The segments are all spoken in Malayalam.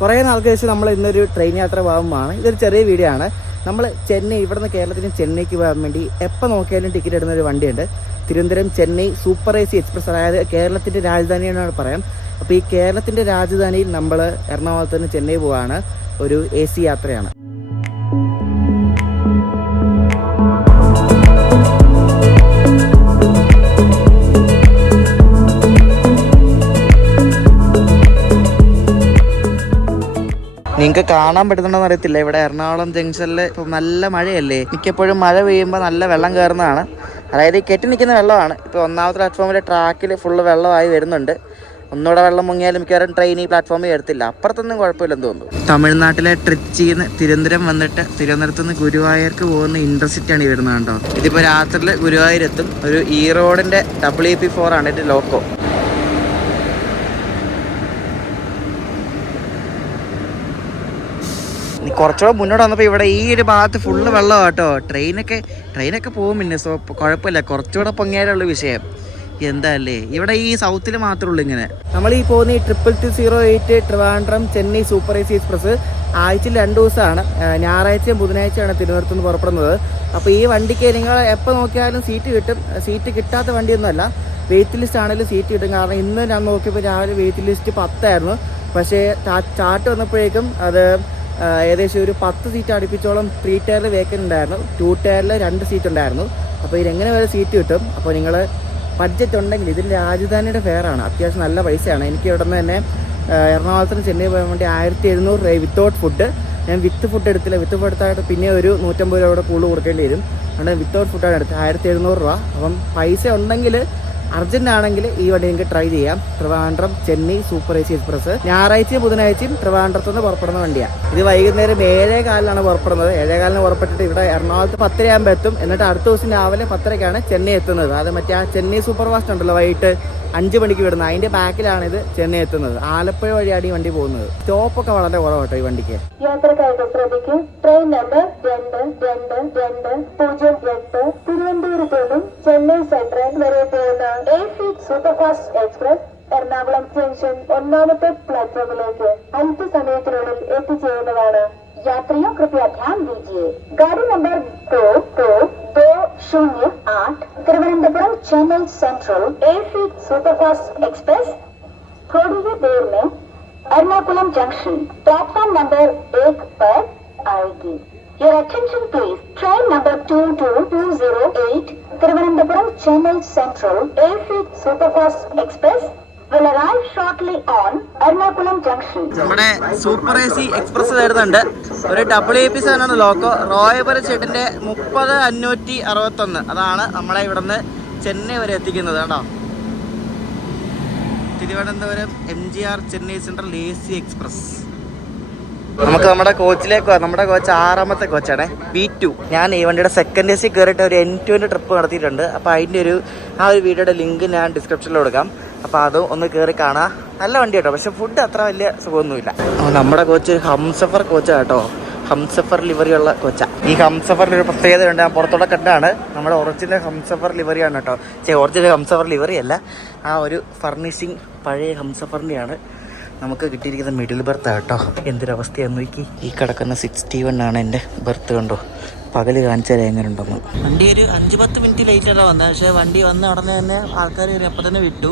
കുറേ നാൾക്ക് ശേഷം നമ്മൾ ഇന്നൊരു ട്രെയിൻ യാത്ര പോകുന്നതാണ്. ഇതൊരു ചെറിയ വീഡിയോ ആണ്. നമ്മൾ ചെന്നൈ ഇവിടുന്ന് കേരളത്തിന് ചെന്നൈക്ക് പോകാൻ വേണ്ടി എപ്പോൾ നോക്കിയാലും ടിക്കറ്റ് ഇടുന്ന ഒരു വണ്ടിയുണ്ട്. Thiruvananthapuram Chennai super AC express, അതായത് കേരളത്തിൻ്റെ രാജധാനിയാണ് പറയാം. അപ്പോൾ ഈ കേരളത്തിൻ്റെ രാജധാനിയിൽ നമ്മൾ എറണാകുളത്ത് നിന്ന് ചെന്നൈ പോവാണ്. ഒരു AC യാത്രയാണ്. നിങ്ങൾക്ക് കാണാൻ പറ്റുന്നുണ്ടോന്ന് അറിയത്തില്ല, ഇവിടെ എറണാകുളം ജംഗ്ഷനിൽ ഇപ്പം നല്ല മഴയല്ലേ. മിക്കപ്പോഴും മഴ പെയ്യുമ്പോൾ നല്ല വെള്ളം കയറുന്നതാണ്. അതായത് ഈ കെട്ടി നിൽക്കുന്ന വെള്ളമാണ്. ഇപ്പോൾ ഒന്നാമത്തെ പ്ലാറ്റ്ഫോമിലെ ട്രാക്കിൽ ഫുള്ള് വെള്ളമായി വരുന്നുണ്ട്. ഒന്നുകൂടെ വെള്ളം മുങ്ങിയാലും മിക്കവാറും ട്രെയിൻ ഈ പ്ലാറ്റ്ഫോമിൽ എടുത്തില്ല. അപ്പുറത്തൊന്നും കുഴപ്പമില്ലെന്ന് തോന്നുന്നു. തമിഴ്നാട്ടിലെ ട്രിച്ചിയിൽ നിന്ന് തിരുവനന്തപുരം വന്നിട്ട് തിരുവനന്തപുരത്ത് നിന്ന് ഗുരുവായൂർക്ക് പോകുന്ന ഇൻ്റർസിറ്റിയാണ് ഈ വരുന്നത് കേട്ടോ. ഇതിപ്പോൾ രാത്രിയിൽ ഗുരുവായൂരെത്തും. ഒരു ഈറോഡിൻ്റെ WP4 ആണ് ഇതിൻ്റെ ലോക്കോ. കുറച്ചുകൂടെ മുന്നോട്ട് വന്നപ്പോൾ ഇവിടെ ഈ ഒരു ഭാഗത്ത് ഫുള്ള് വെള്ളമാണ് കേട്ടോ. ട്രെയിനൊക്കെ പോകും പിന്നെ, സോ കുഴപ്പമില്ല. കുറച്ചുകൂടെ പൊങ്ങിയാലുള്ള വിഷയം എന്താ അല്ലേ. ഇവിടെ ഈ സൗത്തിൽ മാത്രമേ ഉള്ളൂ ഇങ്ങനെ. നമ്മൾ ഈ പോകുന്ന ഈ 2208 Trivandrum Chennai super AC express ആഴ്ചയിൽ 2 ദിവസമാണ്. ഞായറാഴ്ചയും ബുധനാഴ്ചയാണ് തിരുവനന്തപുരത്ത് നിന്ന് പുറപ്പെടുന്നത്. അപ്പോൾ ഈ വണ്ടിക്ക് നിങ്ങൾ എപ്പോൾ നോക്കിയാലും സീറ്റ് കിട്ടും. സീറ്റ് കിട്ടാത്ത വണ്ടിയൊന്നുമല്ല. വെയിറ്റ് ലിസ്റ്റ് ആണെങ്കിലും സീറ്റ് കിട്ടും. കാരണം ഇന്ന് ഞാൻ നോക്കിയപ്പോൾ രാവിലെ വെയിറ്റ് ലിസ്റ്റ് 10 ആയിരുന്നു. പക്ഷേ ചാർട്ട് വന്നപ്പോഴേക്കും അത് ഏകദേശം ഒരു 10 സീറ്റ് അടുപ്പിച്ചോളം 3 ടയറിൽ വേക്കൻ്റ് ഉണ്ടായിരുന്നു. 2 ടയറിൽ 2 സീറ്റ് ഉണ്ടായിരുന്നു. അപ്പോൾ ഇതിനെങ്ങനെ വരെ സീറ്റ് കിട്ടും. അപ്പോൾ നിങ്ങൾ ബഡ്ജറ്റ് ഉണ്ടെങ്കിൽ ഇതിൻ്റെ രാജധാനിയുടെ ഫെയറാണ്. അത്യാവശ്യം നല്ല പൈസയാണ്. എനിക്ക് ഇവിടെ നിന്ന് തന്നെ എറണാകുളത്തിന് ചെന്നൈ പോകാൻ വേണ്ടി 1700 രൂപ വിത്തൗട്ട് ഫുഡ്. ഞാൻ വിത്ത് ഫുഡ് എടുത്തില്ല. വിത്ത് ഫുഡ് എടുത്തായിട്ട് പിന്നെ ഒരു 150 രൂപ കൂടുതൽ കൊടുക്കേണ്ടി വരും. അതുകൊണ്ട് വിത്തൗട്ട് ഫുഡാണ് എടുത്തത്. 1700 രൂപ. അപ്പം പൈസ ഉണ്ടെങ്കിൽ അർജന്റ് ആണെങ്കിൽ ഈ വണ്ടി നിങ്ങൾക്ക് ട്രൈ ചെയ്യാം. Trivandrum Chennai super AC express ഞായറാഴ്ചയും ബുധനാഴ്ചയും ട്രിവാൻഡ്രത്ത് നിന്ന് പുറപ്പെടുന്ന വണ്ടിയാണ്. ഇത് വൈകുന്നേരം 7:15 പുറപ്പെടുന്നത്. 7:15 പുറപ്പെട്ടിട്ട് ഇവിടെ എറണാകുളത്ത് 10 ആകുമ്പോൾ എത്തും. എന്നിട്ട് അടുത്ത ദിവസം രാവിലെ 10:00 ചെന്നൈ എത്തുന്നത്. അത് മറ്റേ ആ ചെന്നൈ സൂപ്പർ ഫാസ്റ്റ് ഉണ്ടല്ലോ, വൈകിട്ട് 5 മണിക്ക് വിടുന്നത്. അതിന്റെ ബാക്കിലാണ് ഇത് ചെന്നൈ എത്തുന്നത്. ആലപ്പുഴ വഴിയാണ് ഈ വണ്ടി പോകുന്നത്. സ്റ്റോപ്പൊക്കെ വളരെ കുറവാട്ടോ ഈ വണ്ടിക്ക്. യാത്രക്കാരുടെ ശ്രദ്ധിക്കൂ. ട്രെയിൻ നമ്പർ 2208 തിരുവനന്തപുരത്ത് നിന്നും ചെന്നൈ സെൻട്രൽ വരെ പോകുന്ന AC superfast express Ernakulam junction 1ാമത്തെ പ്ലാറ്റ്ഫോമിലേക്ക് അല്പസമയത്തിനുള്ളിൽ എത്തിച്ചേരുന്നതാണ്. यात्रियों कृपया ध्यान दीजिए. गाड़ी number 2208 Thiruvananthapuram Chennai central AC superfast express थोड़ी ही देर में एर्नाकुलम जंक्शन प्लेटफॉर्म नंबर 1 पर आएगी. Your attention please. Train number 2208 Thiruvananthapuram Chennai central AC superfast express will arrive shortly on Ernakulam junction. നമ്മുടെ സൂപ്പർ AC എക്സ്പ്രസ് വരുന്നുണ്ട്. ഒരു WP7 ആണ് ലോക്കോ. റോയപുരം ചേട്ടൻ്റെ 30561 അതാണ് നമ്മളെ ഇവിടുന്ന് ചെന്നൈ വരെ എത്തിക്കുന്നത് കേട്ടോ. Thiruvananthapuram MGR Chennai central AC express. നമുക്ക് നമ്മുടെ കോച്ചിലേക്ക് പോകാം. നമ്മുടെ കോച്ച് 6ാമത്തെ കോച്ചാണ്, B2. ഞാൻ ഈ വണ്ടിയുടെ സെക്കൻഡ് AC കയറിയിട്ട് ഒരു N2 ട്രിപ്പ് നടത്തിയിട്ടുണ്ട്. അപ്പോൾ അതിൻ്റെ ഒരു വീഡിയോയുടെ ലിങ്ക് ഞാൻ ഡിസ്ക്രിപ്ഷനിൽ കൊടുക്കാം. അപ്പോൾ അതും ഒന്ന് കയറി കാണാം. നല്ല വണ്ടി കേട്ടോ, പക്ഷെ ഫുഡ് അത്ര വലിയ സുഖമൊന്നുമില്ല. നമ്മുടെ കോച്ച് ഒരു ഹംസഫർ കോച്ചാണ് കേട്ടോ. ഹംസഫർ ലിവറിയുള്ള കോച്ചാണ്. ഈ ഹംസഫറിൻ്റെ ഒരു പ്രത്യേകതയുണ്ട്. ഞാൻ പുറത്തോടെ കണ്ടാണ്. നമ്മുടെ ഒറിജിനൽ ഹംസഫർ ലിവറിയാണ് കേട്ടോ. ഒറിജിനൽ ഹംസഫർ ലിവറി അല്ല, ആ ഒരു ഫർണിഷിങ് പഴയ ഹംസഫറിൻ്റെയാണ്. നമുക്ക് കിട്ടിയിരിക്കുന്ന മിഡിൽ ബർത്താണ് കേട്ടോ. എന്തൊരവസ്ഥയാന്ന് നോക്കി. ഈ കിടക്കുന്ന 61 ആണ് എൻ്റെ ബർത്ത്. കണ്ടോ, പകല് കാണിച്ചാൽ എങ്ങനെ ഉണ്ടെന്ന്. വണ്ടി ഒരു 5-10 മിനിറ്റ് ലേറ്റാണ് വന്നത്. പക്ഷേ വണ്ടി വന്ന ഉടനെ തന്നെ ആൾക്കാർ അപ്പം തന്നെ വിട്ടു.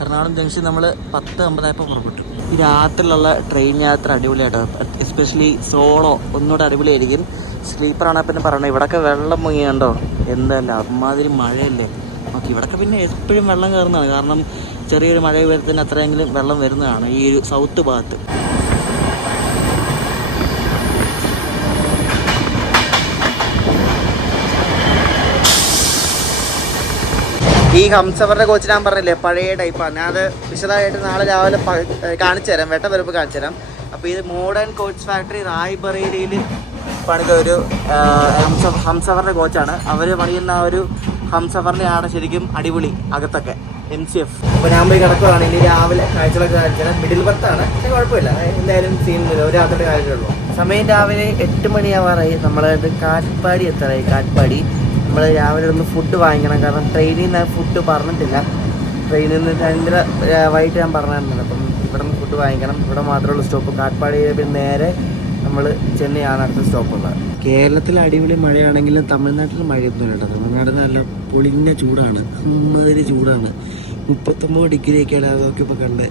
എറണാകുളം ജംഗ്ഷൻ നമ്മൾ 10:50 പുറപ്പെട്ടു. ഈ രാത്രിയിലുള്ള ട്രെയിൻ യാത്ര അടിപൊളിയാട്ടോ. എസ്പെഷ്യലി സോളോ ഒന്നുകൂടെ അടിപൊളിയായിരിക്കും. സ്ലീപ്പറാണെങ്കിൽ പിന്നെ പറയണം. ഇവിടെയൊക്കെ വെള്ളം മുങ്ങിയുണ്ടോ, എന്തല്ല അമ്മാതിരി മഴയല്ലേ. ഓക്കെ, ഇവിടെയൊക്കെ പിന്നെ എപ്പോഴും വെള്ളം കയറുന്നതാണ്. കാരണം ചെറിയൊരു മഴ വരുന്നതിന് അത്രയെങ്കിലും വെള്ളം വരുന്നതാണ് ഈ ഒരു സൗത്ത് ഭാഗത്ത്. ഈ ഹംസഫറിൻ്റെ കോച്ച് ഞാൻ പറഞ്ഞില്ലേ, പഴയ ടൈപ്പാണ്. ഞാൻ അത് വിശദമായിട്ട് നാളെ രാവിലെ കാണിച്ചു തരാം, വെട്ടവെറുപ്പ് കാണിച്ചു തരാം. അപ്പോൾ ഇത് മോഡേൺ കോച്ച് ഫാക്ടറി റായ്ബറേലിയിൽ പണിത ഒരു ഹംസഫറിൻ്റെ കോച്ചാണ്. അവർ പണിയുന്ന ആ ഒരു ഹംസഫറിൻ്റെ ആണ് ശരിക്കും അടിപൊളി അകത്തൊക്കെ. MCF. അപ്പോൾ ഞാൻ പോയി കിടക്കുകയാണ്. ഇനി രാവിലെ കാഴ്ചകളൊക്കെ കാണിച്ചാൽ മിഡിൽ ബർത്താണ്. പക്ഷേ കുഴപ്പമില്ല, എന്തായാലും സീനില്ല. ഒരു രാത്രി കാര്യമുള്ളൂ. സമയം രാവിലെ 8 മണിയാവാറായി. നമ്മളത് കാറ്റ്പാടി എത്താറായി. കാറ്റ്പാടി നമ്മൾ രാവിലെ ഒന്ന് ഫുഡ് വാങ്ങിക്കണം. കാരണം ട്രെയിനിൽ നിന്ന് ഫുഡ് പറഞ്ഞിട്ടില്ല. ട്രെയിനിൽ നിന്ന് വൈകിട്ട് ഞാൻ പറഞ്ഞിരുന്നില്ല. അപ്പം ഇവിടെ നിന്ന് ഫുഡ് വാങ്ങിക്കണം. ഇവിടെ മാത്രമുള്ള സ്റ്റോപ്പ് കാട്ട്പാടി. പിന്നെ നേരെ നമ്മൾ ചെന്നൈയാണ് അടുത്ത സ്റ്റോപ്പുള്ളത്. കേരളത്തിൽ അടിപൊളി മഴയാണെങ്കിലും തമിഴ്നാട്ടിൽ മഴയൊന്നുമില്ല കേട്ടോ. തമിഴ്നാട് നല്ല പൊളിഞ്ഞ ചൂടാണ്, അമ്മാതിരി ചൂടാണ്. 39 ഡിഗ്രിയൊക്കെയാണ് അതൊക്കെ ഇപ്പോൾ കണ്ടത്.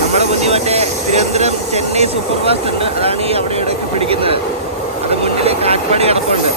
നമ്മുടെ മുന്നിൽ മറ്റേ തിരുവനന്തപുരം ചെന്നൈ സൂപ്പർ ഫാസ്റ്റ് ഉണ്ട്. അതാണ് ഈ അവിടെ ഇവിടെയൊക്കെ പിടിക്കുന്നത്. അത് മുന്നിൽ കാട്ട്പാടി കിടപ്പുണ്ട്.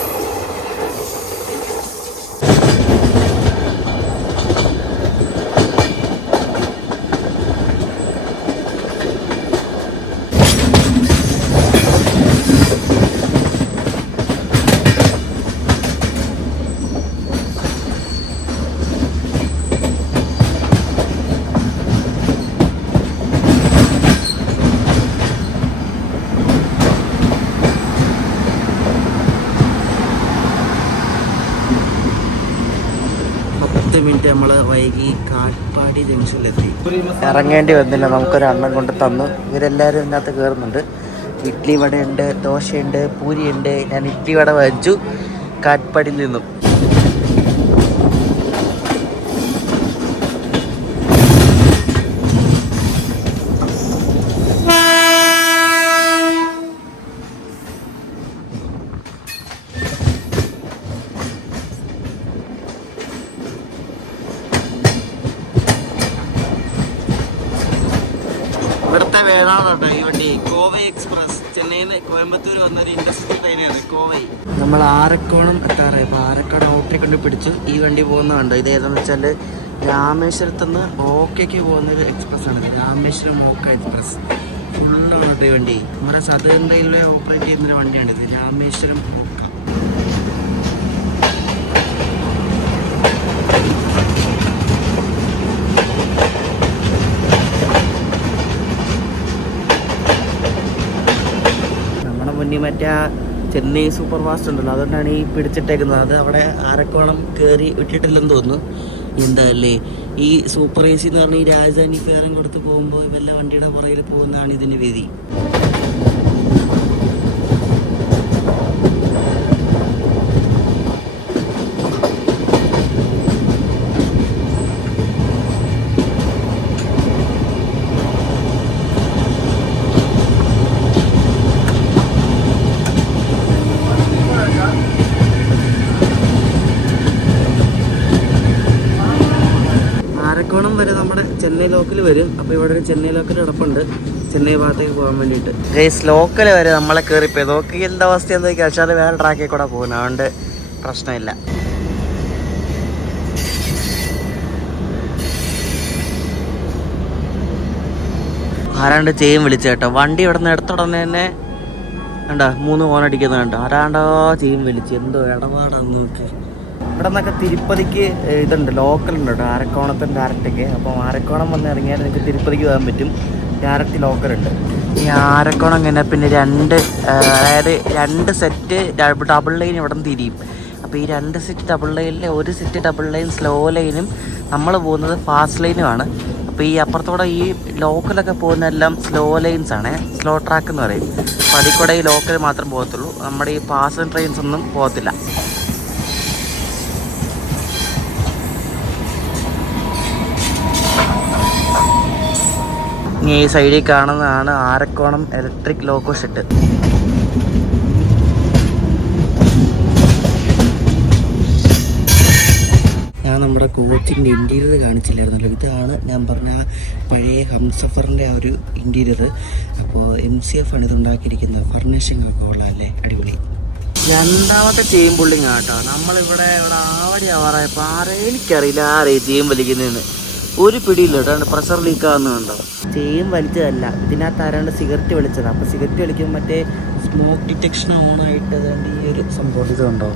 മിനിറ്റ് നമ്മൾ വൈകി കാട്ട്പാടി ജംഗ്ഷനിലെത്തി. ഇറങ്ങേണ്ടി വന്നില്ല, നമുക്കൊരു അണ്ണം കൊണ്ട് തന്നു. ഇവരെല്ലാവരും ഇതിനകത്ത് കയറുന്നുണ്ട്. ഇഡ്ഡലി വടയുണ്ട്, ദോശയുണ്ട്, പൂരിയുണ്ട്. ഞാൻ ഇഡ്ഡലി വട വാങ്ങിച്ചു കാട്ട്പാടിയിൽ നിന്നും. ഇവിടുത്തെ വേണാണോ ഈ വണ്ടി? കോവൈ എക്സ്പ്രസ്. ചെന്നൈയിൽ നിന്ന് കോയമ്പത്തൂർ വന്നൊരു ഇൻഡസ്ട്രിയൽ ട്രെയിനാണ് കോവൈ. നമ്മൾ ആരക്കോണം എത്താറായി. അപ്പോൾ ആരക്കോണം ഔട്ടറെ കൊണ്ട് പിടിച്ചു. ഈ വണ്ടി പോകുന്നതുണ്ടോ? ഇത് ഏതാണെന്ന് വെച്ചാൽ രാമേശ്വരത്തുനിന്ന് ഓക്കയ്ക്ക് പോകുന്നൊരു എക്സ്പ്രസ് ആണ്. രാമേശ്വരം ഓക്ക എക്സ്പ്രസ് ഫുള്ളാണ് ഈ വണ്ടി. നമ്മുടെ സദേൺ റെയിൽവേ ഓപ്പറേറ്റ് ചെയ്യുന്നൊരു വണ്ടിയാണിത്, രാമേശ്വരം ഓക്ക. മുന്നിൽ മറ്റേ ചെന്നൈ സൂപ്പർ ഫാസ്റ്റ് ഉണ്ടല്ലോ, അതുകൊണ്ടാണ് ഈ പിടിച്ചിട്ടേക്കുന്നത്. അത് അവിടെ ആരക്കോണം കയറി വിട്ടിട്ടില്ലെന്ന് തോന്നുന്നു. എന്താല്ലേ ഈ സൂപ്പർ AC എന്ന് പറഞ്ഞാൽ ഈ രാജധാനി ഫെയറും കൊടുത്ത് പോകുമ്പോൾ വല്ല വണ്ടിയുടെ പുറകിൽ പോകുന്നതാണ് ഇതിന് വിധി. ആരക്കോണം വരെ നമ്മുടെ ചെന്നൈ ലോക്കൽ വരും. അപ്പോൾ ഇവിടെ ഒരു ചെന്നൈ ലോക്കൽ കിടപ്പുണ്ട് ചെന്നൈ ഭാഗത്തേക്ക് പോകാൻ വേണ്ടിയിട്ട്. ഗൈസ് ലോക്കൽ വരെ നമ്മളെ കയറിപ്പോയി. നോക്കിയതിൻ്റെ അവസ്ഥ എന്തൊക്കെ വെച്ചാൽ വേറെ ട്രാക്കിൽ കൂടെ പോകുന്നു, അതുകൊണ്ട് പ്രശ്നമില്ല. ആരാണ്ട് ചെയിൻ വിളിച്ചു കേട്ടോ. വണ്ടി ഇവിടെ നിന്ന് എടുത്തുടനെ തന്നെ കണ്ടോ 3 ഹോൺ അടിക്കുന്നത് കണ്ടോ. ആരാണ്ടോ ചെയിൻ വിളിച്ച്. എന്തോ ഇടപാടാന്ന് നോക്കി. ഇവിടെ നിന്നൊക്കെ തിരുപ്പതിക്ക് ഇതുണ്ട്, ലോക്കൽ ഉണ്ട് കേട്ടോ, ആരക്കോണത്തിന് ഡയറക്റ്റൊക്കെ. അപ്പോൾ ആരക്കോണം വന്ന് ഇറങ്ങിയാൽ നിങ്ങൾക്ക് തിരുപ്പതിക്ക് പോകാൻ പറ്റും. ഡയറക്റ്റ് ലോക്കലുണ്ട്. ഈ ആരക്കോണം ഇങ്ങനെ പിന്നെ അതായത് 2 സെറ്റ് ഡബിൾ ലൈൻ ഇവിടെ നിന്ന് തിരിയും. അപ്പോൾ ഈ 2 സെറ്റ് ഡബിൾ ലൈനിൽ 1 സെറ്റ് ഡബിൾ ലൈൻ സ്ലോ ലൈനും നമ്മൾ പോകുന്നത് ഫാസ്റ്റ് ലൈനുമാണ്. അപ്പോൾ ഈ അപ്പുറത്തോടെ ഈ ലോക്കലൊക്കെ പോകുന്നതെല്ലാം സ്ലോ ലൈൻസ് ആണ്, സ്ലോ ട്രാക്ക് എന്ന് പറയും. അപ്പോൾ അതിൽ കൂടെ ഈ ലോക്കൽ മാത്രം പോകത്തുള്ളൂ, നമ്മുടെ ഈ പാസഞ്ചർ ട്രെയിൻസ് ഒന്നും പോകത്തില്ല. ഈ സൈഡിൽ കാണുന്നതാണ് ആരക്കോണം ഇലക്ട്രിക് ലോക്കോ ഷെഡ്. ഞാൻ നമ്മുടെ കോച്ചിൻ്റെ ഇൻറ്റീരിയർ കാണിച്ചില്ലായിരുന്നല്ലോ. ഇതാണ് ഞാൻ പറഞ്ഞ പഴയ ഹംസഫറിൻ്റെ ആ ഒരു ഇൻറ്റീരിയർ. അപ്പോൾ MCF ആണ് ഇത് ഉണ്ടാക്കിയിരിക്കുന്നത്. ഫർണിഷിംഗ് ഒക്കെ ഉള്ളതല്ലേ, അടിപൊളി. രണ്ടാമത്തെ ചെയിൻ പുള്ളിങ് ആട്ടോ. നമ്മളിവിടെ ആവടി ആവാറായപ്പോൾ എനിക്കറിയില്ല ആരെയും ചെയിൻ വലിക്കുന്നതെന്ന് ഒരു പിടിയില്ല കേട്ടോ. പ്രഷർ ലീക്കാവുന്നുണ്ടോ? ചെയിൻ വലിച്ചതല്ല, ഇതിനകത്ത് ആരാണ്ട് സിഗരറ്റ് വലിച്ചതാണ്. അപ്പോൾ സിഗരറ്റ് വലിക്കുമ്പോൾ മറ്റേ സ്മോക്ക് ഡിറ്റക്ഷൻ ഓണായിട്ട് അതുകൊണ്ട് ഈ ഒരു സംഭവം ഇതുണ്ടോ,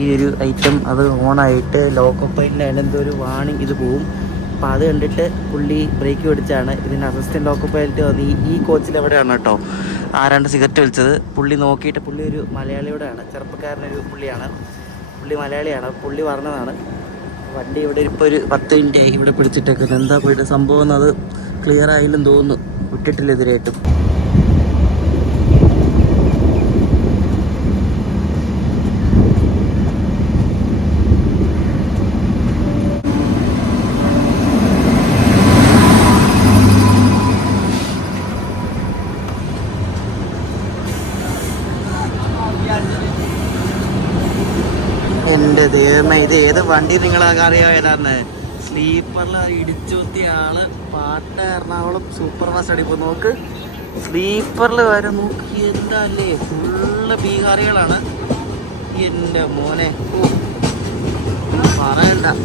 ഈ ഒരു ഐറ്റം അത് ഓണായിട്ട് ലോക്കോ പൈൻ്റെ അതിനെന്തോ ഒരു വാണിംഗ് ഇത് പോവും. അപ്പോൾ അത് കണ്ടിട്ട് പുള്ളി ബ്രേക്ക് പിടിച്ചാണ്. ഇതിൻ്റെ അസിസ്റ്റൻ്റ് ലോക്കോ പൈലറ്റ് വന്ന് ഈ കോച്ചിൽ എവിടെയാണ് കേട്ടോ ആരാണ്ട് സിഗരറ്റ് വലിച്ചത്. പുള്ളി നോക്കിയിട്ട് പുള്ളി ഒരു മലയാളിയോടെയാണ്, ചെറുപ്പക്കാരനൊരു പുള്ളിയാണ്, പുള്ളി മലയാളിയാണ്. പുള്ളി പറഞ്ഞതാണ് വണ്ടി ഇവിടെ ഇപ്പോൾ ഒരു 10 മിനിറ്റ് ആയി ഇവിടെ പിടിച്ചിട്ടേക്കുന്നത്. എന്താ പോയിട്ട് സംഭവം എന്നത് ക്ലിയർ ആയില്ലെന്ന് തോന്നുന്നു, വിട്ടിട്ടില്ല എതിരായിട്ടും. എൻ്റെ ദൈവമേ, ഇത് ഏത് വണ്ടി നിങ്ങളൊക്കെ അറിയാമോ ഏതാന്ന്? സ്ലീപ്പറിൽ ഇടിച്ചുത്തിയ ആള് പാട്ട എറണാകുളം സൂപ്പർ ഫാസ്റ്റ് അടിപ്പോൾ നോക്ക്. സ്ലീപ്പറിൽ വരെ നോക്കി, എന്താ അല്ലേ, ഫുള്ള് ബീഹാറികളാണ്. എൻ്റെ മോനെ പറയണ്ട.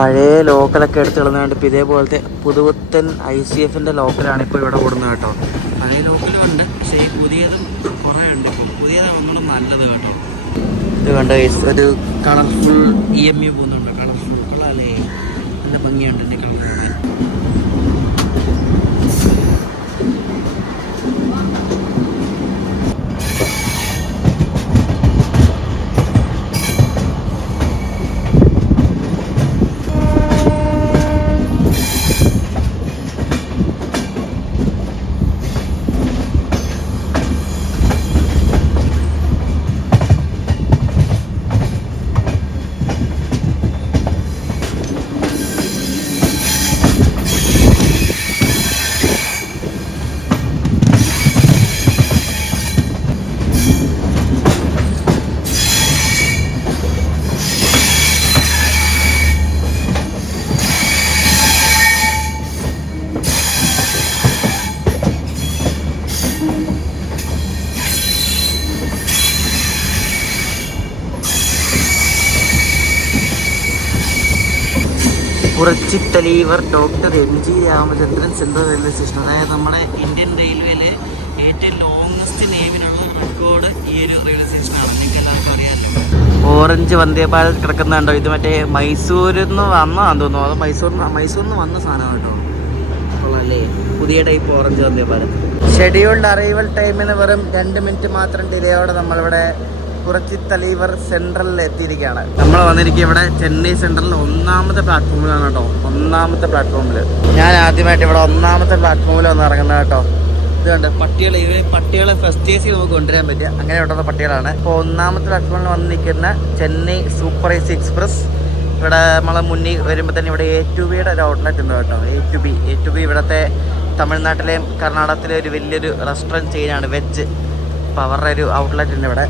പഴയ ലോക്കലൊക്കെ എടുത്ത് കളഞ്ഞുകൊണ്ട് ഇപ്പോൾ ഇതേപോലത്തെ പുതുപുത്തൻ ICFൻ്റെ ലോക്കലാണ് ഇപ്പോൾ ഇവിടെ ഓടുന്നത് കേട്ടോ. പഴയ ലോക്കലും ഉണ്ട്, പക്ഷേ പുതിയതും കുറേ ഉണ്ട്. ഇപ്പോൾ പുതിയതാണ് ഒന്നുകൂടെ നല്ലത് കേട്ടോ. ഇത് കണ്ട ഒരു കളർഫുൾ EMU പോകുന്നുണ്ട്. കളർഫുൾ കളറല്ലേ, നല്ല ഭംഗിയുണ്ട് എൻ്റെ കളർ. കുറച്ചിത്തലീവർ doctor MG Ramachandran central railway station, അതായത് നമ്മുടെ ഇന്ത്യൻ റെയിൽവേയിലെ ഏറ്റവും ലോങ്ങസ്റ്റ് നെയിമിനുള്ള റെക്കോർഡ് ഈ ഒരു റെയിൽവേ സ്റ്റേഷനാണ്. നിങ്ങൾക്ക് എല്ലാവർക്കും അറിയാമല്ലോ. ഓറഞ്ച് വന്ദേ ഭാരത് കിടക്കുന്നുണ്ടോ? ഇത് മറ്റേ മൈസൂരിൽ നിന്ന് വന്നതാണെന്ന് തോന്നുന്നു. അത് മൈസൂരിൽ നിന്ന് വന്ന സാധനം കേട്ടോ. കൊള്ളാല്ലേ, പുതിയ type orange Vande Bharat. Scheduled arrival ടൈമിന് വെറും 2 മിനിറ്റ് മാത്രം ഡിലേയോടെ നമ്മളിവിടെ കുറച്ചിത്തലീവർ സെൻട്രലിൽ എത്തിയിരിക്കുകയാണ്. നമ്മൾ വന്നിരിക്കുക ഇവിടെ ചെന്നൈ സെൻട്രലിൽ 1ാമത്തെ പ്ലാറ്റ്ഫോമിലാണ് കേട്ടോ. 1ാമത്തെ പ്ലാറ്റ്ഫോമിൽ ഞാൻ ആദ്യമായിട്ട് ഇവിടെ 1ാമത്തെ പ്ലാറ്റ്ഫോമിൽ വന്ന് ഇറങ്ങുന്നത് കേട്ടോ. ഇത് കണ്ട് പട്ടികൾ, പട്ടികളെ ഫസ്റ്റ് AC നമുക്ക് കൊണ്ടുവരാൻ പറ്റുക, അങ്ങനെ ഉള്ള പട്ടികളാണ്. ഇപ്പോൾ 1ാമത്തെ പ്ലാറ്റ്ഫോമിൽ വന്ന് നിൽക്കുന്ന ചെന്നൈ സൂപ്പർ AC എക്സ്പ്രസ്. ഇവിടെ നമ്മളെ മുന്നിൽ വരുമ്പോൾ തന്നെ ഇവിടെ A2Bയുടെ ഒരു ഔട്ട്ലെറ്റ് ഉണ്ട് കേട്ടോ. A2B ഇവിടുത്തെ തമിഴ്നാട്ടിലെയും കർണാടകത്തിലെ ഒരു വലിയൊരു റെസ്റ്റോറൻറ്റ് ചെയിനാണ്, വെജ്. അപ്പോൾ അവരുടെ ഒരു ഔട്ട്ലെറ്റ് ഉണ്ട് ഇവിടെ.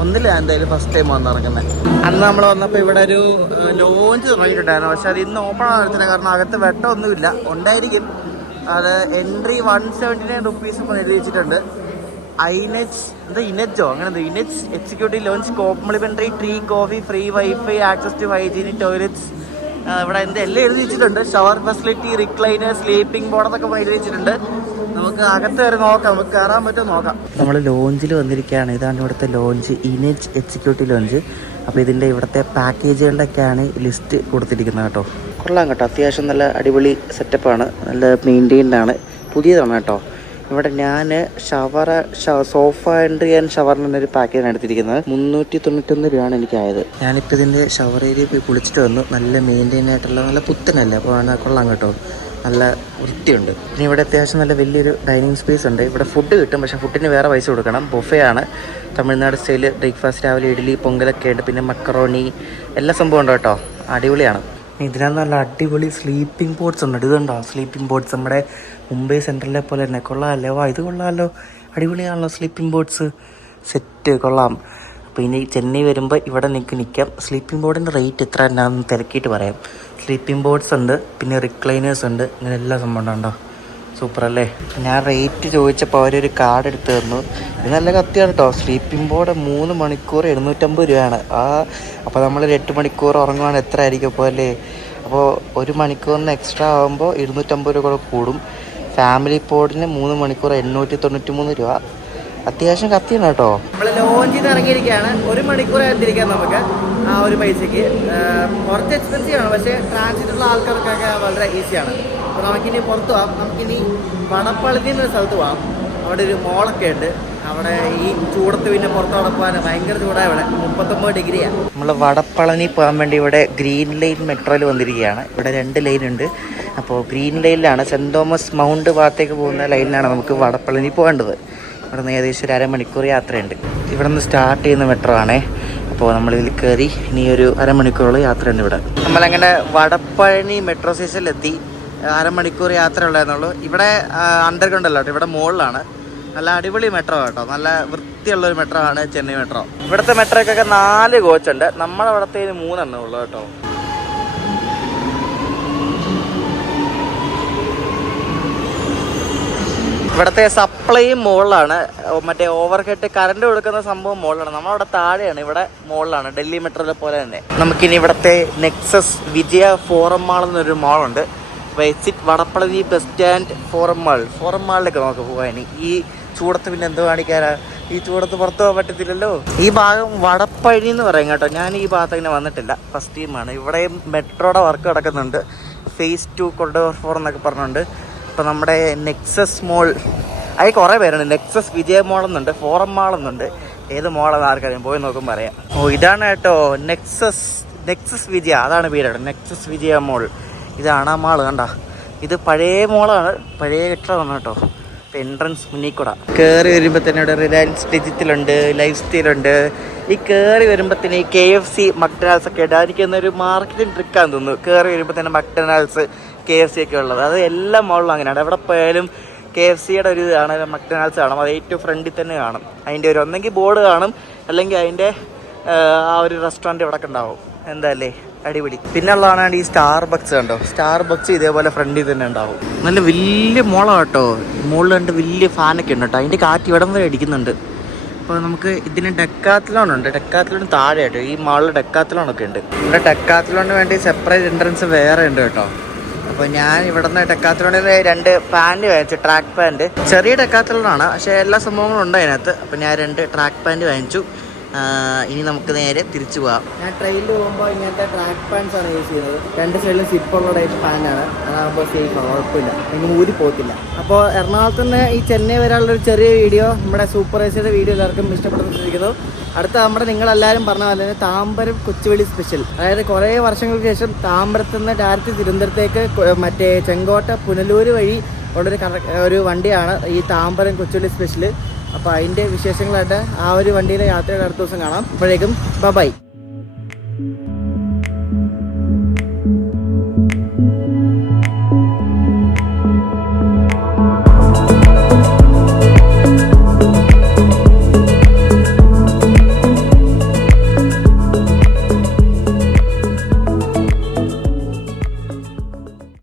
ഒന്നില്ല എന്തായാലും ഫസ്റ്റ് ടൈം വന്നിറങ്ങുന്നത്. അന്ന് നമ്മൾ വന്നപ്പോൾ ഇവിടെ ഒരു ലോഞ്ച് തുടങ്ങിയിട്ടുണ്ടായിരുന്നു, പക്ഷെ അത് ഇന്ന് ഓപ്പൺ ആകത്തില്ല, കാരണം അകത്ത് വെട്ടമൊന്നുമില്ല. ഉണ്ടായിരിക്കും, അത് എൻട്രി 179 rupees ഇപ്പോൾ എഴുതി വെച്ചിട്ടുണ്ട്. ഇനജോ അങ്ങനെ ഇനജ് executive lounge complimentary tea coffee, free wifi, access to hygienic toilets. ഇവിടെ എല്ലാം എഴുതി വെച്ചിട്ടുണ്ട്. Shower facility, recliner, sleeping board എന്നൊക്കെ എഴുതി വെച്ചിട്ടുണ്ട്. നമുക്ക് അകത്ത് വരെ നോക്കാം, നമുക്ക് കയറാൻ പറ്റുമോ നോക്കാം. നമ്മൾ ലോഞ്ചിൽ വന്നിരിക്കുകയാണ്. ഇതാണ് ഇവിടുത്തെ ലോഞ്ച്, ഇനേജ് എക്സിക്യൂട്ടീവ് ലോഞ്ച്. അപ്പോൾ ഇതിൻ്റെ ഇവിടുത്തെ പാക്കേജുകളുടെയൊക്കെയാണ് ലിസ്റ്റ് കൊടുത്തിരിക്കുന്നത് കേട്ടോ. കൊള്ളാം കേട്ടോ, അത്യാവശ്യം നല്ല അടിപൊളി സെറ്റപ്പാണ്, നല്ല മെയിൻറ്റെയിൻഡാണ്, പുതിയതാണ് കേട്ടോ. ഇവിടെ ഞാൻ സോഫ എൻട്രി ആൻഡ് ഷവർ എന്നൊരു പാക്കേജാണ് എടുത്തിരിക്കുന്നത്. 391 രൂപയാണ് എനിക്കായത്. ഞാനിപ്പോൾ ഇതിൻ്റെ ഷവർ ഏരിയ പോയി കുളിച്ചിട്ട് വന്നു. നല്ല മെയിൻറ്റെയിൻ ആയിട്ടുള്ള നല്ല പുത്തനല്ലേ, അപ്പോൾ കൊള്ളാം കേട്ടോ, നല്ല വൃത്തിയുണ്ട്. പിന്നെ ഇവിടെ അത്യാവശ്യം നല്ല വലിയൊരു ഡൈനിങ് സ്പേസ് ഉണ്ട്. ഇവിടെ ഫുഡ് കിട്ടും, പക്ഷേ ഫുഡിന് വേറെ പൈസ കൊടുക്കണം. ബൊഫേ ആണ്, തമിഴ്നാട് സ്റ്റൈല്. ബ്രേക്ക്ഫാസ്റ്റ് രാവിലെ ഇഡ്ഡലി പൊങ്കലൊക്കെ ഉണ്ട്, പിന്നെ മക്കറോണി എല്ലാ സംഭവം ഉണ്ട് കേട്ടോ, അടിപൊളിയാണ്. ഇതിനകത്ത് നല്ല അടിപൊളി സ്ലീപ്പിംഗ് ബോട്ട്സ് ഉണ്ട്. ഇതുണ്ടോ സ്ലീപ്പിംഗ് ബോട്ട്സ്, നമ്മുടെ മുംബൈ സെൻട്രലിലെ പോലെ തന്നെ. കൊള്ളാമല്ലോ, ഇത് കൊള്ളാമല്ലോ, അടിപൊളിയാണല്ലോ സ്ലീപ്പിംഗ് ബോട്ട്സ്, സെറ്റ് കൊള്ളാം. അപ്പോൾ ഇനി ചെന്നൈ വരുമ്പോൾ ഇവിടെ നിൽക്കാം. സ്ലീപ്പിംഗ് ബോർഡിൻ്റെ റേറ്റ് എത്ര എന്നാന്ന് തിരക്കിയിട്ട് പറയാം. സ്ലീപ്പിംഗ് ബോർഡ്സ് ഉണ്ട്, പിന്നെ റിക്ലൈനേഴ്സ് ഉണ്ട്, ഇങ്ങനെ എല്ലാ സംഭവം ഉണ്ടോ. സൂപ്പർ അല്ലേ? ഞാൻ റേറ്റ് ചോദിച്ചപ്പോൾ അവരൊരു കാർഡ് എടുത്ത് തന്നു. ഇത് നല്ല കത്തിയാണ് കേട്ടോ. സ്ലീപ്പിംഗ് ബോർഡ് 3 മണിക്കൂർ 750 രൂപയാണ്. അപ്പോൾ നമ്മളൊരു 8 മണിക്കൂർ ഉറങ്ങുവാണ് എത്ര ആയിരിക്കും അപ്പോൾ അല്ലേ? അപ്പോൾ 1 മണിക്കൂറിന് എക്സ്ട്രാ ആകുമ്പോൾ 250 രൂപ കൂടെ കൂടും. ഫാമിലി പോഡിന് 3 മണിക്കൂർ 893 രൂപ. അത്യാവശ്യം കത്തിയാണ് കേട്ടോ. നമ്മൾ ലോഞ്ചിൽ നിന്ന് ഇറങ്ങിയിരിക്കുകയാണ്. 1 മണിക്കൂർ ആയിരിക്കാം നമുക്ക് ആ ഒരു പൈസയ്ക്ക്. കുറച്ച് എക്സ്പെൻസീവ് ആണ്, പക്ഷേ ട്രാൻസിറ്റുള്ള ആൾക്കാർക്കൊക്കെ വളരെ ഈസിയാണ്. അപ്പോൾ നമുക്കിനി പുറത്ത് പോകാം. നമുക്കിനി വടപ്പളനി എന്നൊരു സ്ഥലത്ത് പോകാം. അവിടെ ഒരു മോളൊക്കെ ഉണ്ട്. അവിടെ ഈ ചൂടത്ത് പിന്നെ പുറത്ത് നടക്കാൻ ഭയങ്കര ചൂടാണ്. ഇവിടെ 39 ഡിഗ്രിയാണ്. നമ്മൾ വടപ്പളനി പോകാൻ വേണ്ടി ഇവിടെ ഗ്രീൻ ലൈൻ മെട്രോയിൽ വന്നിരിക്കുകയാണ്. ഇവിടെ 2 ലൈൻ ഉണ്ട്. അപ്പോൾ ഗ്രീൻ ലൈനിലാണ്, സെൻറ് തോമസ് മൗണ്ട് ഭാഗത്തേക്ക് പോകുന്ന ലൈനിലാണ് നമുക്ക് വടപ്പളനി പോകേണ്ടത്. ഇവിടെ നിന്ന് ഏകദേശം ഒരു 1/2 മണിക്കൂർ യാത്രയുണ്ട്. ഇവിടെ നിന്ന് സ്റ്റാർട്ട് ചെയ്യുന്ന മെട്രോ ആണേ. അപ്പോൾ നമ്മളിതിൽ കയറി ഇനി ഒരു 1/2 മണിക്കൂറോളം യാത്രയുണ്ട് ഇവിടെ. നമ്മളങ്ങനെ വടപ്പഴനി മെട്രോ സ്റ്റേഷനിലെത്തി. 1/2 മണിക്കൂർ യാത്ര ഉള്ളതെന്നുള്ളൂ. ഇവിടെ അണ്ടർഗ്രൗണ്ട് അല്ല കേട്ടോ, ഇവിടെ മുകളിലാണ്. നല്ല അടിപൊളി മെട്രോ കേട്ടോ. നല്ല വൃത്തിയുള്ളൊരു മെട്രോ ആണ് ചെന്നൈ മെട്രോ. ഇവിടുത്തെ മെട്രോയ്ക്കൊക്കെ 4 കോച്ചുണ്ട്. നമ്മുടെ അവിടുത്തെ 3 എണ്ണം ഉള്ളു കേട്ടോ. ഇവിടുത്തെ സപ്ലൈയും മുകളിലാണ്. മറ്റേ ഓവർ ഹെഡ് കറണ്ട് കൊടുക്കുന്ന സംഭവം മുകളിലാണ്. നമ്മളവിടെ താഴെയാണ്, ഇവിടെ മുകളിലാണ്. ഡൽഹി മെട്രോയിലെ പോലെ തന്നെ. നമുക്കിനി ഇവിടുത്തെ നെക്സസ് വിജയ ഫോറം മാൾ എന്നൊരു മാളുണ്ട്. എക്സിറ്റ് വടപ്പളനി ബസ് സ്റ്റാൻഡ് ഫോറം മാളിലേക്ക് നമുക്ക് പോകാൻ. ഈ ചൂടത്ത് പിന്നെ എന്തോ കാണിക്കാനാ? ഈ ചൂടത്ത് പുറത്തു പോകാൻ പറ്റത്തില്ലല്ലോ. ഈ ഭാഗം വടപ്പഴനി എന്ന് പറയും കേട്ടോ. ഞാൻ ഈ ഭാഗത്ത് അങ്ങനെ വന്നിട്ടില്ല, ഫസ്റ്റ് ടൈമാണ്. ഇവിടെയും മെട്രോയുടെ വർക്ക് നടക്കുന്നുണ്ട്. ഫേസ് 2 കൊറിഡോർ 4 എന്നൊക്കെ പറഞ്ഞുണ്ട്. ഇപ്പോൾ നമ്മുടെ നെക്സസ് മോൾ, അതിൽ കുറേ പേരുണ്ട്. നെക്സസ് വിജയ മോൾ എന്നുണ്ട്, ഫോറം മാൾ എന്നുണ്ട്. ഏത് മോളെന്ന് ആർക്കറിയാം, പോയി നോക്കുമ്പോൾ പറയാം. ഇതാണ് കേട്ടോ നെക്സസ് വിജയ, അതാണ് പേരാണ് നെക്സസ് വിജയ മോൾ. ഇതാണ് ആ മാള്, കണ്ട. ഇത് പഴയ മോളാണ്, പഴയ കെട്ടിടമാണ് കേട്ടോ. ഇപ്പോൾ എൻട്രൻസ് മുന്നിൽ കൂടെ കയറി വരുമ്പോൾ തന്നെ ഇവിടെ റിലയൻസ് ഡിജിറ്റലുണ്ട്, ലൈഫ് സ്റ്റൈലുണ്ട്. ഈ കയറി വരുമ്പോൾ തന്നെ ഈ KFC മക്ഡൊണാൾഡ്സ് ഒക്കെ ഉണ്ട്. എനിക്കൊന്നൊരു മാർക്കറ്റിംഗ് ട്രിക്കാന്ന് തോന്നുന്നു. കയറി വരുമ്പോൾ തന്നെ മക്ഡൊണാൾഡ്സ് KFC ഒക്കെ ഉള്ളത്. അത് എല്ലാ മോളിലും അങ്ങനെയാണ്. എവിടെ പോയാലും KFCയുടെ ഒരു ഇതാണ്, മക്ഡൊണാൾഡ്സ് കാണും. അത് ഏറ്റവും ഫ്രണ്ടിൽ തന്നെ കാണും. അതിൻ്റെ ഒരു ഒന്നെങ്കിൽ ബോർഡ് കാണും, അല്ലെങ്കിൽ അതിൻ്റെ ആ ഒരു റെസ്റ്റോറൻറ്റ് ഇവിടെ ഉണ്ടാവും. എന്താല്ലേ അടിപൊളി. പിന്നെ ഉള്ളതാണ് ഈ സ്റ്റാർബക്സ് കണ്ടോ. സ്റ്റാർബക്സ് ഇതേപോലെ ഫ്രണ്ടിൽ തന്നെ ഉണ്ടാവും. നല്ല വലിയ മോളാണ് കേട്ടോ. മുകളിൽ രണ്ട് വലിയ ഫാനൊക്കെ ഉണ്ട് കേട്ടോ. അതിൻ്റെ കാറ്റ് ഇവിടം വരെ അടിക്കുന്നുണ്ട്. അപ്പോൾ നമുക്ക് ഇതിന് ഡെക്കാത്തലോൺ ഉണ്ട്. ഡെക്കാത്തലോൺ താഴെ കേട്ടോ. ഈ മാളിൽ ഡെക്കാത്തലോണൊക്കെ ഉണ്ട്. ഇവിടെ ഡെക്കാത്തലോണിന് വേണ്ടി സെപ്പറേറ്റ് എൻട്രൻസ് വേറെ ഉണ്ട് കേട്ടോ. അപ്പോൾ ഞാൻ ഇവിടെ നിന്ന് ഡെക്കാത്തലോണിൽ 2 പാൻറ് വാങ്ങിച്ചു, ട്രാക്ക് പാൻറ്. ചെറിയ ഡെക്കാത്തലോണാണ്, പക്ഷേ എല്ലാ സംഭവങ്ങളും ഉണ്ട് അതിനകത്ത്. അപ്പോൾ ഞാൻ 2 ട്രാക്ക് പാൻറ് വാങ്ങിച്ചു. ഇനി നമുക്ക് നേരെ തിരിച്ചു പോകാം. ഞാൻ ട്രെയിനിൽ പോകുമ്പോൾ ഇങ്ങനത്തെ ട്രാക്ക് പാൻസ് ആണ് യൂസ് ചെയ്യുന്നത്. 2 സൈഡിലും സിപ്പുള്ള ടൈപ്പ് പാൻ്റാണ്. അതാകുമ്പോൾ സേഫാണ്, കുഴപ്പമില്ല, ഇനി ഊരി പോകത്തില്ല. അപ്പോൾ എറണാകുളത്ത് നിന്ന് ഈ ചെന്നൈ വരാനുള്ളൊരു ചെറിയ വീഡിയോ, നമ്മുടെ സൂപ്പർ ഏസിയുടെ വീഡിയോ എല്ലാവർക്കും ഇഷ്ടപ്പെടുന്നിരിക്കുന്നു. അടുത്ത നമ്മുടെ നിങ്ങളെല്ലാവരും പറഞ്ഞ പോലെ തന്നെ താമ്പരം കൊച്ചുവേളി സ്പെഷ്യൽ. അതായത് കുറേ വർഷങ്ങൾക്ക് ശേഷം താമ്പരത്ത് നിന്ന് ഡയറക്റ്റ് തിരുവനന്തപുരത്തേക്ക് മറ്റേ ചെങ്കോട്ട പുനലൂർ വഴി ഉള്ളൊരു ഒരു വണ്ടിയാണ് ഈ താമ്പരം കൊച്ചുവേളി സ്പെഷ്യൽ. അപ്പോൾ അതിൻ്റെ വിശേഷങ്ങളായിട്ട് ആ ഒരു വണ്ടിയിലെ യാത്രയുടെ അടുത്ത ദിവസം കാണാം. അപ്പോഴേക്കും ബൈ.